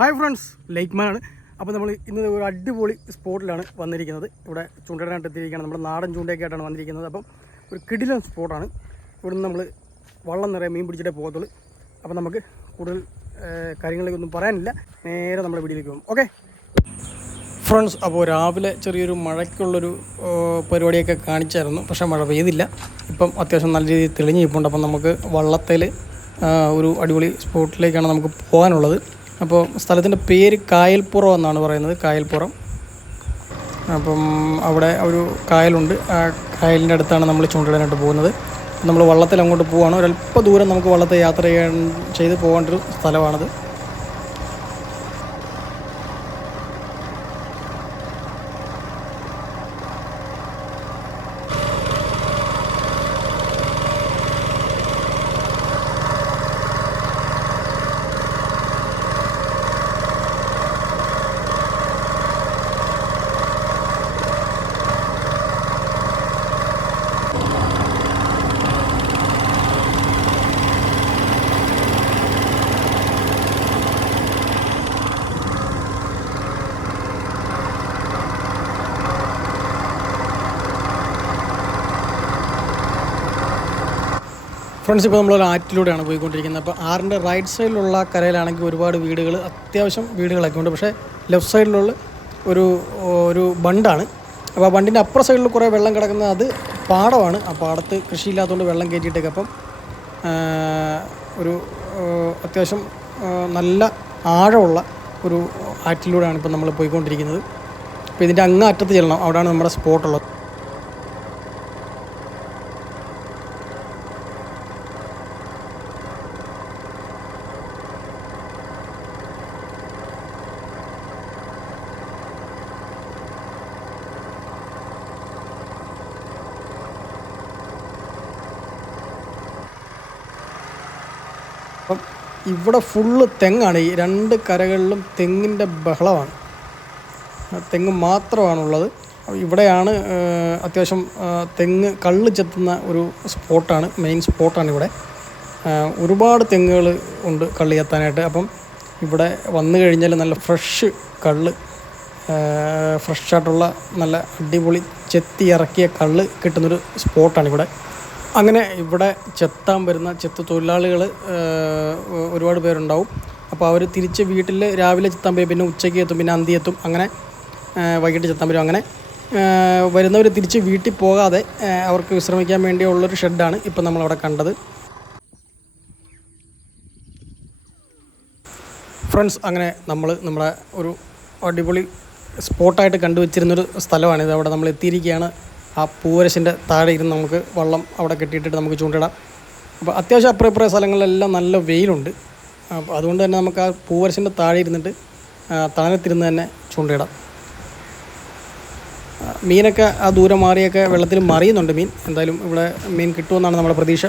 Hi friends, ലേക്ക്മാനാണ്. അപ്പോൾ നമ്മൾ ഇന്ന് ഒരു അടിപൊളി സ്പോട്ടിലാണ് വന്നിരിക്കുന്നത്. ഇവിടെ ചൂണ്ടയിടാനായിട്ട് എത്തിയിരിക്കുകയാണ്. നമ്മുടെ നാടൻ ചൂണ്ടയൊക്കെ ആയിട്ടാണ് വന്നിരിക്കുന്നത്. അപ്പം ഒരു കിടിലൻ സ്പോട്ടാണ്. ഇവിടുന്ന് നമ്മൾ വള്ളം നിറയെ മീൻ പിടിച്ചിട്ടേ പോകത്തുള്ളൂ. അപ്പോൾ നമുക്ക് കൂടുതൽ കാര്യങ്ങളൊന്നും പറയാനില്ല, നേരെ നമ്മുടെ വീട്ടിലേക്ക് പോകും. ഓക്കെ ഫ്രണ്ട്സ്, അപ്പോൾ രാവിലെ ചെറിയൊരു മഴയ്ക്കുള്ളൊരു പരിപാടിയൊക്കെ കാണിച്ചായിരുന്നു. പക്ഷേ മഴ പെയ്തില്ല. ഇപ്പം അത്യാവശ്യം നല്ല രീതിയിൽ തെളിഞ്ഞ് നിൽപ്പുണ്ട്. അപ്പം നമുക്ക് വള്ളത്തിൽ ഒരു അടിപൊളി സ്പോട്ടിലേക്കാണ് നമുക്ക് പോകാനുള്ളത്. അപ്പോൾ സ്ഥലത്തിൻ്റെ പേര് കായൽപ്പുറം എന്നാണ് പറയുന്നത്, കായൽപ്പുറം. അപ്പം അവിടെ ഒരു കായലുണ്ട്. ആ കായലിൻ്റെ അടുത്താണ് നമ്മൾ ചൂണ്ടിടാനായിട്ട് പോകുന്നത്. നമ്മൾ വള്ളത്തിൽ അങ്ങോട്ട് പോവുകയാണ്. ഒരല്പ ദൂരം നമുക്ക് വള്ളത്തിൽ യാത്ര ചെയ്ത് പോകേണ്ടൊരു സ്ഥലമാണത്. ഫ്രണ്ട്സ്, ഇപ്പോൾ നമ്മളൊരു ആറ്റിലൂടെയാണ് പോയിക്കൊണ്ടിരിക്കുന്നത്. അപ്പോൾ ആറിൻ്റെ റൈറ്റ് സൈഡിലുള്ള കരയിലാണെങ്കിൽ ഒരുപാട് വീടുകൾ, അത്യാവശ്യം വീടുകളൊക്കെ ഉണ്ട്. പക്ഷേ ലെഫ്റ്റ് സൈഡിലുള്ള ഒരു ബണ്ടാണ്. അപ്പോൾ ആ ബണ്ടിൻ്റെ അപ്പുറ സൈഡിൽ കുറേ വെള്ളം കിടക്കുന്നത് അത് പാടമാണ്. ആ പാടത്ത് കൃഷിയില്ലാത്തതുകൊണ്ട് വെള്ളം കയറ്റിയിട്ടേക്ക്. അപ്പം ഒരു അത്യാവശ്യം നല്ല ആഴമുള്ള ഒരു ആറ്റിലൂടെയാണ് ഇപ്പം നമ്മൾ പോയിക്കൊണ്ടിരിക്കുന്നത്. അപ്പോൾ ഇതിൻ്റെ അങ്ങ് അറ്റത്ത് ചെല്ലണം, അവിടെയാണ് നമ്മുടെ സ്പോട്ടുള്ളത്. അപ്പം ഇവിടെ ഫുള്ള് തെങ്ങാണ്. ഈ രണ്ട് കരകളിലും തെങ്ങിൻ്റെ ബഹളമാണ്, തെങ്ങ് മാത്രമാണുള്ളത്. ഇവിടെയാണ് അത്യാവശ്യം തെങ്ങ് കള്ള് ചെത്തുന്ന ഒരു സ്പോട്ടാണ്, മെയിൻ സ്പോട്ടാണ് ഇവിടെ. ഒരുപാട് തെങ്ങുകൾ ഉണ്ട് കള്ള് ചെത്താനായിട്ട്. അപ്പം ഇവിടെ വന്നു കഴിഞ്ഞാൽ നല്ല ഫ്രഷ് കള്ള്, ഫ്രഷായിട്ടുള്ള നല്ല അടിപൊളി ചെത്തി ഇറക്കിയ കള്ള് കിട്ടുന്നൊരു സ്പോട്ടാണിവിടെ. അങ്ങനെ ഇവിടെ ചെത്താൻ വരുന്ന ചെത്ത് തൊഴിലാളികൾ ഒരുപാട് പേരുണ്ടാവും. അപ്പോൾ അവർ തിരിച്ച് വീട്ടിൽ രാവിലെ ചെത്താൻ പോയി, പിന്നെ ഉച്ചയ്ക്ക് എത്തും, പിന്നെ അന്തി എത്തും, അങ്ങനെ വൈകിട്ട് ചെത്താൻ വരും. അങ്ങനെ വരുന്നവർ തിരിച്ച് വീട്ടിൽ പോകാതെ അവർക്ക് വിശ്രമിക്കാൻ വേണ്ടിയുള്ളൊരു ഷെഡാണ് ഇപ്പം നമ്മളവിടെ കണ്ടത്. ഫ്രണ്ട്സ്, അങ്ങനെ നമ്മുടെ ഒരു അടിപൊളി സ്പോട്ടായിട്ട് കണ്ടുവച്ചിരുന്നൊരു സ്ഥലമാണിത്. അവിടെ നമ്മൾ എത്തിയിരിക്കുകയാണ്. ആ പൂവരശിൻ്റെ താഴെ ഇരുന്ന് നമുക്ക് വള്ളം അവിടെ കെട്ടിയിട്ടിട്ട് നമുക്ക് ചൂണ്ടിടാം. അപ്പോൾ അത്യാവശ്യം അപ്പുറ സ്ഥലങ്ങളിലെല്ലാം നല്ല വെയിലുണ്ട്. അപ്പോൾ അതുകൊണ്ട് തന്നെ നമുക്ക് ആ പൂവരശിൻ്റെ താഴെ ഇരുന്നിട്ട് തണലത്തിരുന്ന് തന്നെ ചൂണ്ടിടാം. മീനൊക്കെ ആ ദൂരം മാറിയൊക്കെ വെള്ളത്തിൽ മറിയുന്നുണ്ട് മീൻ. എന്തായാലും ഇവിടെ മീൻ കിട്ടുമെന്നാണ് നമ്മുടെ പ്രതീക്ഷ.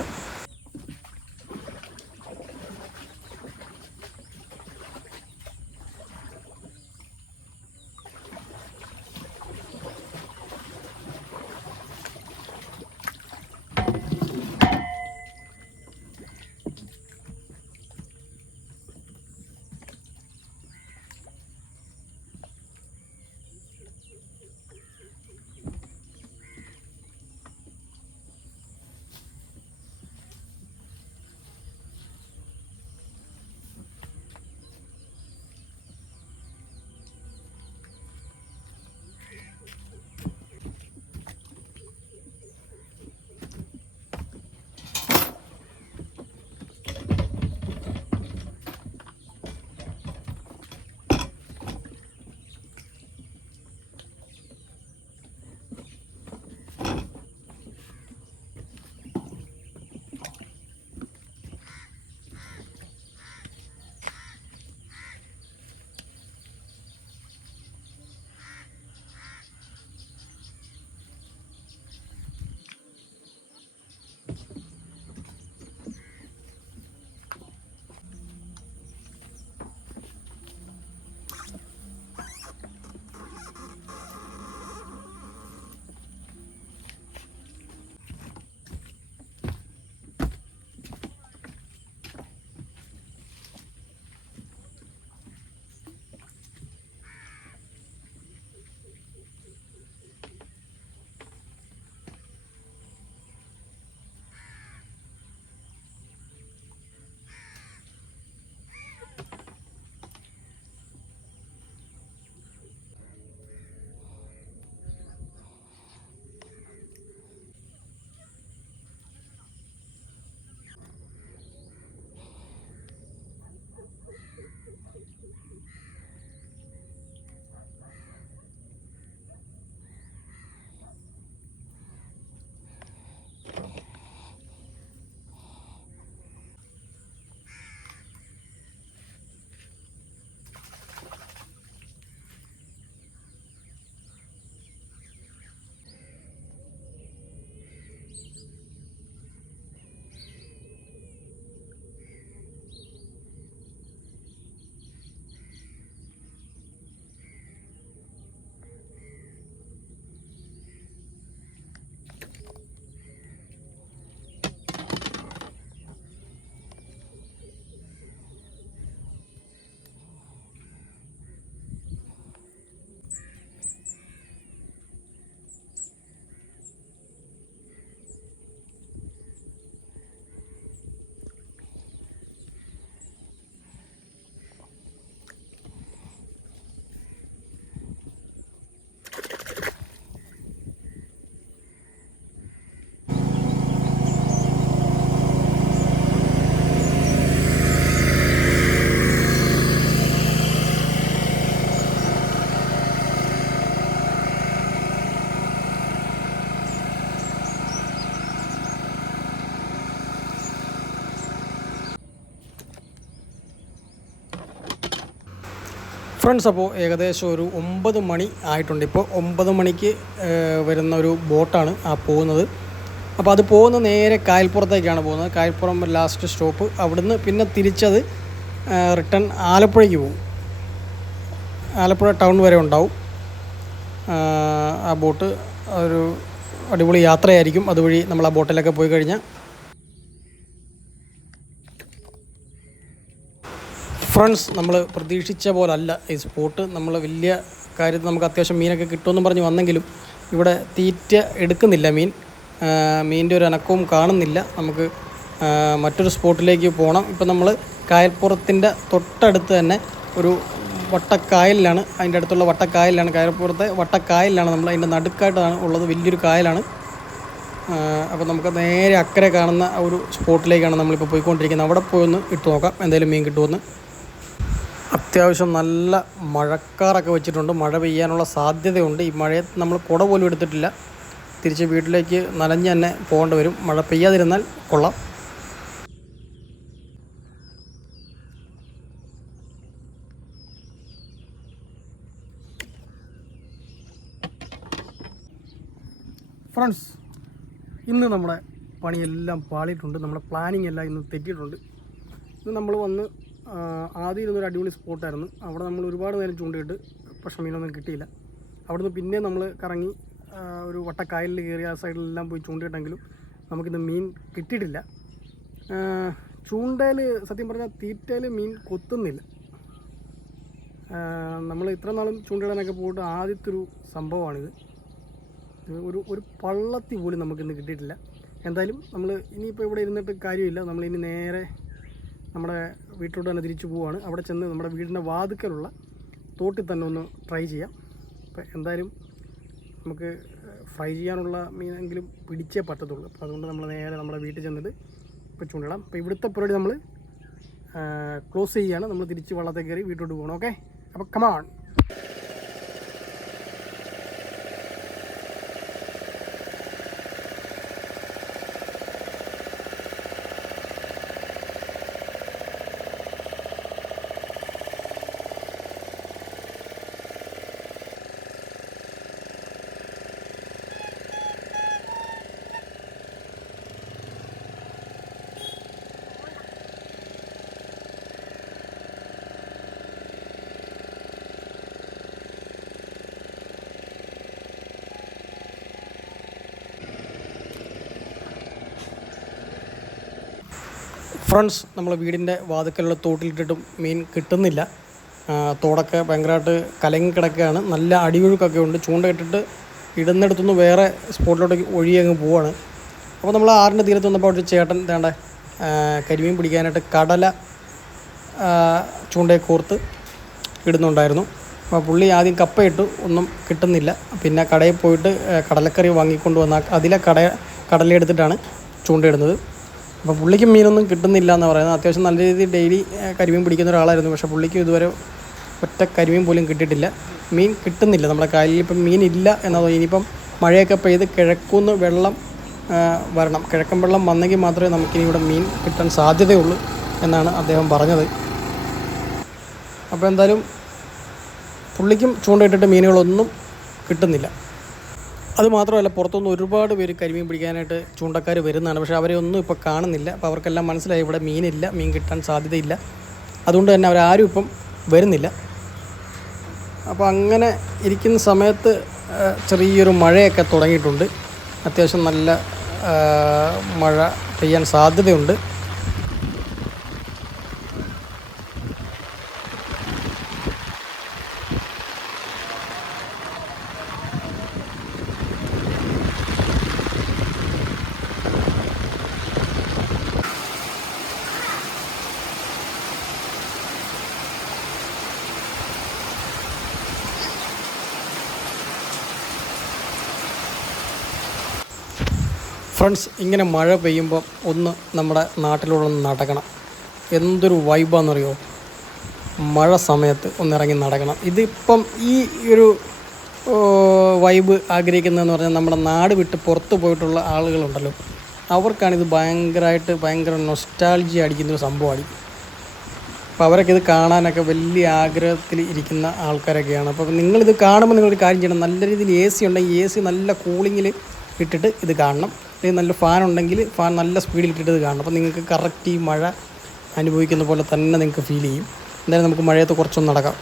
ഫ്രണ്ട്സ്, അപ്പോൾ ഏകദേശം ഒരു 9 മണി ആയിട്ടുണ്ട്. ഇപ്പോൾ 9 മണിക്ക് വരുന്ന ഒരു ബോട്ടാണ് പോകുന്നത്. അപ്പോൾ അത് പോകുന്ന നേരെ കായൽപ്പുറത്തേക്കാണ് പോകുന്നത്. Kayalpuram last stop. അവിടുന്ന് പിന്നെ തിരിച്ചത് റിട്ടേൺ ആലപ്പുഴയ്ക്ക് പോകും. ആലപ്പുഴ ടൗൺ വരെ ഉണ്ടാവും ആ ബോട്ട്. ഒരു അടിപൊളി യാത്രയായിരിക്കും അതുവഴി നമ്മൾ ആ ബോട്ടിലൊക്കെ പോയി കഴിഞ്ഞാൽ. ഫ്രണ്ട്സ്, നമ്മൾ പ്രതീക്ഷിച്ച പോലല്ല ഈ സ്പോട്ട്. നമ്മൾ വലിയ കാര്യത്തിൽ നമുക്ക് അത്യാവശ്യം മീനൊക്കെ കിട്ടുമെന്ന് പറഞ്ഞ് വന്നെങ്കിലും ഇവിടെ തീറ്റ എടുക്കുന്നില്ല മീനിൻ്റെ ഒരു അനക്കവും കാണുന്നില്ല. നമുക്ക് മറ്റൊരു സ്പോട്ടിലേക്ക് പോകണം. ഇപ്പം നമ്മൾ കായൽപ്പുറത്തിൻ്റെ തൊട്ടടുത്ത് തന്നെ ഒരു വട്ടക്കായലിലാണ്, അതിൻ്റെ അടുത്തുള്ള വട്ടക്കായലിലാണ്, കായൽപ്പുറത്തെ വട്ടക്കായലിലാണ് നമ്മൾ. അതിൻ്റെ നടുക്കായിട്ടാണ് ഉള്ളത്, വലിയൊരു കായലാണ്. അപ്പോൾ നമുക്ക് നേരെ അക്കരെ കാണുന്ന ഒരു സ്പോട്ടിലേക്കാണ് നമ്മളിപ്പോൾ പോയിക്കൊണ്ടിരിക്കുന്നത്. അവിടെ പോയി ഒന്ന് ഇട്ട് നോക്കാം എന്തെങ്കിലും മീൻ കിട്ടുമെന്ന്. അത്യാവശ്യം നല്ല മഴക്കാറൊക്കെ വെച്ചിട്ടുണ്ട്. മഴ പെയ്യാനുള്ള സാധ്യതയുണ്ട്. ഈ മഴയത്ത് നമ്മൾ കുട പോലും എടുത്തിട്ടില്ല. തിരിച്ച് വീട്ടിലേക്ക് നനഞ്ഞ് തന്നെ പോകേണ്ടി വരും. മഴ പെയ്യാതിരുന്നാൽ കൊള്ളാം. ഫ്രണ്ട്സ്, ഇന്ന് നമ്മുടെ പണിയെല്ലാം പാളിയിട്ടുണ്ട്. നമ്മുടെ പ്ലാനിങ് എല്ലാം ഇന്ന് തെറ്റിയിട്ടുണ്ട്. ഇന്ന് നമ്മൾ വന്ന് ആദ്യം ഇരുന്നൊരു അടിപൊളി സ്പോട്ടായിരുന്നു. അവിടെ നമ്മൾ ഒരുപാട് നേരം ചൂണ്ടിയിട്ട് പക്ഷേ മീനൊന്നും കിട്ടിയില്ല. അവിടുന്ന് പിന്നെ നമ്മൾ കറങ്ങി ഒരു വട്ടക്കായലിൽ കയറി ആ സൈഡിലെല്ലാം പോയി ചൂണ്ടിയിട്ടെങ്കിലും നമുക്കിന്ന് മീൻ കിട്ടിയിട്ടില്ല. ചൂണ്ടയിൽ സത്യം പറഞ്ഞാൽ തീറ്റയിൽ മീൻ കൊത്തുന്നില്ല. നമ്മൾ ഇത്ര നാളും ചൂണ്ടിടാനൊക്കെ പോയിട്ട് ആദ്യത്തെ ഒരു സംഭവമാണിത്. ഒരു പള്ളത്തി പോലും നമുക്കിന്ന് കിട്ടിയിട്ടില്ല. എന്തായാലും നമ്മൾ ഇനിയിപ്പോൾ ഇവിടെ ഇരുന്നിട്ട് കാര്യമില്ല. നമ്മളിനി നേരെ നമ്മുടെ വീട്ടിലോട്ട് തന്നെ തിരിച്ചു പോവുകയാണ്. അവിടെ ചെന്ന് നമ്മുടെ വീടിൻ്റെ വാതുക്കലുള്ള തോട്ടിൽ തന്നെ ഒന്ന് ട്രൈ ചെയ്യാം. അപ്പോൾ എന്തായാലും നമുക്ക് ഫ്രൈ ചെയ്യാനുള്ള മീനെങ്കിലും പിടിച്ചേ പറ്റത്തുള്ളൂ. അപ്പോൾ അതുകൊണ്ട് നമ്മൾ നേരെ നമ്മുടെ വീട്ടിൽ ചെന്നിട്ട് ഇപ്പോൾ ചൂണ്ടിടാം. അപ്പോൾ ഇവിടുത്തെ പരിപാടി നമ്മൾ ക്ലോസ് ചെയ്യുകയാണ്. നമ്മൾ തിരിച്ച് വള്ളത്തിൽ കയറി വീട്ടിലോട്ട് പോകണം. ഓക്കെ, അപ്പോൾ കമാൺ. ഫ്രണ്ട്സ്, നമ്മൾ വീടിൻ്റെ വാതുക്കലുള്ള തോട്ടിലിട്ടിട്ടും മീൻ കിട്ടുന്നില്ല. തോടൊക്കെ ഭയങ്കരമായിട്ട് കലങ്ങി കിടക്കുകയാണ്. നല്ല അടിയൊഴുക്കൊക്കെ ഉണ്ട്. ചൂണ്ടയിട്ടിട്ട് ഇടുന്നിടത്തുനിന്ന് വേറെ സ്പോട്ടിലോട്ട് ഒഴുകി അങ്ങ് പോവാണ്. അപ്പോൾ നമ്മൾ ആറിൻ്റെ തീരത്ത് വന്നപ്പോൾ ഒരു ചേട്ടൻ വേണ്ട കരിമീൻ പിടിക്കാനായിട്ട് കടല ചൂണ്ടയെ കോർത്ത് ഇടുന്നുണ്ടായിരുന്നു. അപ്പോൾ പുള്ളി ആദ്യം കപ്പയിട്ട് ഒന്നും കിട്ടുന്നില്ല. പിന്നെ കടയിൽ പോയിട്ട് കടലക്കറി വാങ്ങിക്കൊണ്ട് വന്നാൽ അതിലെ കടലെടുത്തിട്ടാണ് ചൂണ്ടയിടുന്നത്. അപ്പോൾ പുള്ളിക്ക് മീനൊന്നും കിട്ടുന്നില്ല എന്ന് പറയുന്നത്. അത്യാവശ്യം നല്ല രീതിയിൽ ഡെയിലി കരിമീൻ പിടിക്കുന്ന ഒരാളായിരുന്നു. പക്ഷേ പുള്ളിക്ക് ഇതുവരെ ഒറ്റ കരിമീൻ പോലും കിട്ടിയിട്ടില്ല. മീൻ കിട്ടുന്നില്ല. നമ്മുടെ കായലിൽ ഇപ്പം മീനില്ല എന്നതോ. ഇനിയിപ്പം മഴയൊക്കെ പെയ്ത് കിഴക്കുന്ന് വെള്ളം വരണം. കിഴക്കൻ വെള്ളം വന്നെങ്കിൽ മാത്രമേ നമുക്കിനി ഇവിടെ മീൻ കിട്ടാൻ സാധ്യതയുള്ളൂ എന്നാണ് അദ്ദേഹം പറഞ്ഞത്. അപ്പോൾ എന്തായാലും പുള്ളിക്കും ചൂണ്ടയിട്ടിട്ട് മീനുകളൊന്നും കിട്ടുന്നില്ല. അതുമാത്രമല്ല, പുറത്തുനിന്ന് ഒരുപാട് പേര് കരിമീൻ പിടിക്കാനായിട്ട് ചൂണ്ടക്കാർ വരുന്നതാണ്. പക്ഷേ അവരെ ഒന്നും ഇപ്പോൾ കാണുന്നില്ല. അപ്പോൾ അവർക്കെല്ലാം മനസ്സിലായി ഇവിടെ മീനില്ല, മീൻ കിട്ടാൻ സാധ്യതയില്ല. അതുകൊണ്ട് തന്നെ അവരാരും ഇപ്പം വരുന്നില്ല. അപ്പോൾ അങ്ങനെ ഇരിക്കുന്ന സമയത്ത് ചെറിയൊരു മഴയൊക്കെ തുടങ്ങിയിട്ടുണ്ട്. അത്യാവശ്യം നല്ല മഴ പെയ്യാൻ സാധ്യതയുണ്ട്. ഫ്രണ്ട്സ്, ഇങ്ങനെ മഴ പെയ്യുമ്പോൾ ഒന്ന് നമ്മുടെ നാട്ടിലൂടെ ഒന്ന് നടക്കണം. എന്തൊരു വൈബാണെന്നറിയോ? മഴ സമയത്ത് ഒന്നിറങ്ങി നടക്കണം. ഇതിപ്പം ഈ ഒരു വൈബ് ആഗ്രഹിക്കുന്നതെന്ന് പറഞ്ഞാൽ നമ്മുടെ നാട് വിട്ട് പുറത്ത് പോയിട്ടുള്ള ആളുകളുണ്ടല്ലോ, അവർക്കാണിത് ഭയങ്കര നൊസ്റ്റാൾജിയ അടിക്കുന്നൊരു സംഭവമായിരിക്കും. അപ്പോൾ അവരൊക്കെ ഇത് കാണാനൊക്കെ വലിയ ആഗ്രഹത്തിൽ ഇരിക്കുന്ന ആൾക്കാരൊക്കെയാണ്. അപ്പോൾ നിങ്ങളിത് കാണുമ്പോൾ നിങ്ങളൊരു കാര്യം ചെയ്യണം, നല്ല രീതിയിൽ AC ഉണ്ടെങ്കിൽ AC നല്ല കൂളിങ്ങിൽ ഇട്ടിട്ട് ഇത് കാണണം. അല്ലെങ്കിൽ നല്ല ഫാൻ ഉണ്ടെങ്കിൽ ഫാൻ നല്ല സ്പീഡിൽ ഇട്ടിട്ട് ഇത് കാണണം. അപ്പോൾ നിങ്ങൾക്ക് കറക്റ്റ് ഈ മഴ അനുഭവിക്കുന്ന പോലെ തന്നെ നിങ്ങൾക്ക് ഫീൽ ചെയ്യും. എന്തായാലും നമുക്ക് മഴയത്ത് കുറച്ചൊന്ന് നടക്കാം.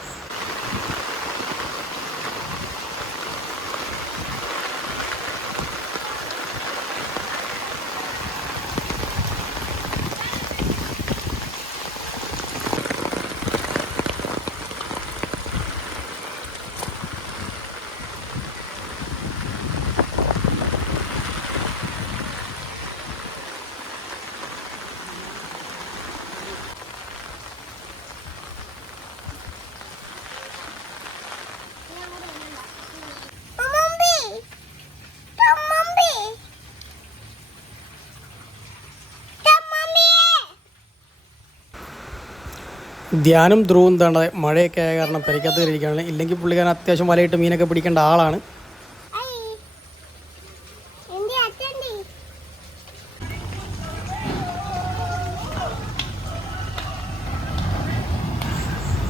ധ്യാനം ധ്രുവും താണ്ട മഴയൊക്കെ ആയ കാരണം പരിക്കകത്ത് കയറിയിരിക്കുകയാണ്. ഇല്ലെങ്കിൽ പുള്ളിക്കാരൻ അത്യാവശ്യം വലയിട്ട് മീനൊക്കെ പിടിക്കേണ്ട ആളാണ്.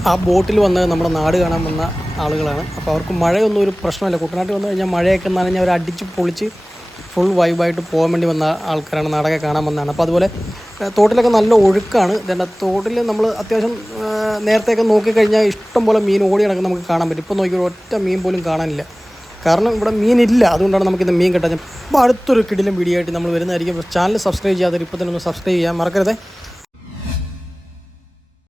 ആ ബോട്ടിൽ വന്ന് നമ്മുടെ നാട് കാണാൻ വന്ന ആളുകളാണ്. അപ്പോൾ അവർക്ക് മഴയൊന്നും ഒരു പ്രശ്നമല്ല. കുട്ടനാട്ടിൽ വന്നു കഴിഞ്ഞാൽ മഴയൊക്കെ നനഞ്ഞ് അവർ അടിച്ച് പൊളിച്ച് ഫുൾ വൈബായിട്ട് പോകാൻ വേണ്ടി വന്ന ആൾക്കാരാണ്, നാടൊക്കെ കാണാൻ വന്നതാണ്. അപ്പോൾ അതുപോലെ തോട്ടിലൊക്കെ നല്ല ഒഴുക്കാണ്. ഇതേണ്ട തോട്ടിൽ നമ്മൾ അത്യാവശ്യം നേരത്തെയൊക്കെ നോക്കിക്കഴിഞ്ഞാൽ ഇഷ്ടം പോലെ മീൻ ഓടി നടക്കാൻ നമുക്ക് കാണാൻ പറ്റും. ഇപ്പോൾ നോക്കിയാൽ ഒറ്റ മീൻ പോലും കാണാനില്ല, കാരണം ഇവിടെ മീനില്ല. അതുകൊണ്ടാണ് നമുക്കിത് മീൻ കിട്ടാൻ. അപ്പോൾ അടുത്തൊരു കിടിലം വീഡിയോ ആയിട്ട് നമ്മൾ വരുന്നതായിരിക്കും. ചാനൽ സബ്സ്ക്രൈബ് ചെയ്യാതെ ഇപ്പോൾ തന്നെ ഒന്ന് സബ്സ്ക്രൈബ് ചെയ്യാൻ മറക്കരുത്.